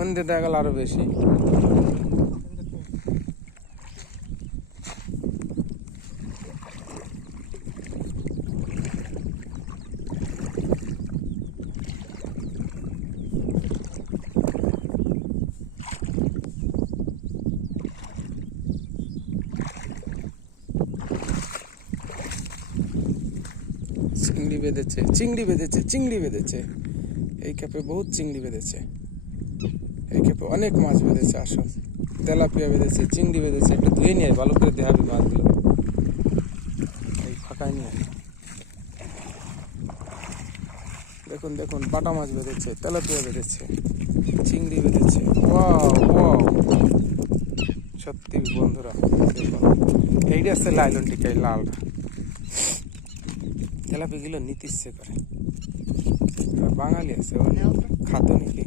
অন্যে দেখা গেল আরো বেশি। চিংড়ি বেঁধেছে, চিংড়ি বেঁধেছে, চিংড়ি বেঁধেছে। এই ক্যাপে বহুত চিংড়ি বেঁধেছে, এই ক্যাপে অনেক মাছ বেঁধেছে। আসল তেলাপিয়া বেঁধেছে, চিংড়ি বেঁধেছে। একটু ধুয়ে নিয়ে ভালো করে দেখাবি মাছগুলো, এই ফাঁকায় নিয়ে। দেখুন দেখুন, বাটা মাছ বেঁধেছে, তেলাপিয়া বেঁধেছে, চিংড়ি বেঁধেছে। ওয়াও ওয়াও, সত্যি বন্ধুরা দেখুন, এইটা আছে লাইলন টিকা, এই লালটা। তেলাপিয়াগুলো নিতে ইচ্ছে করে। বাঙালি আছে, খাতো নাকি।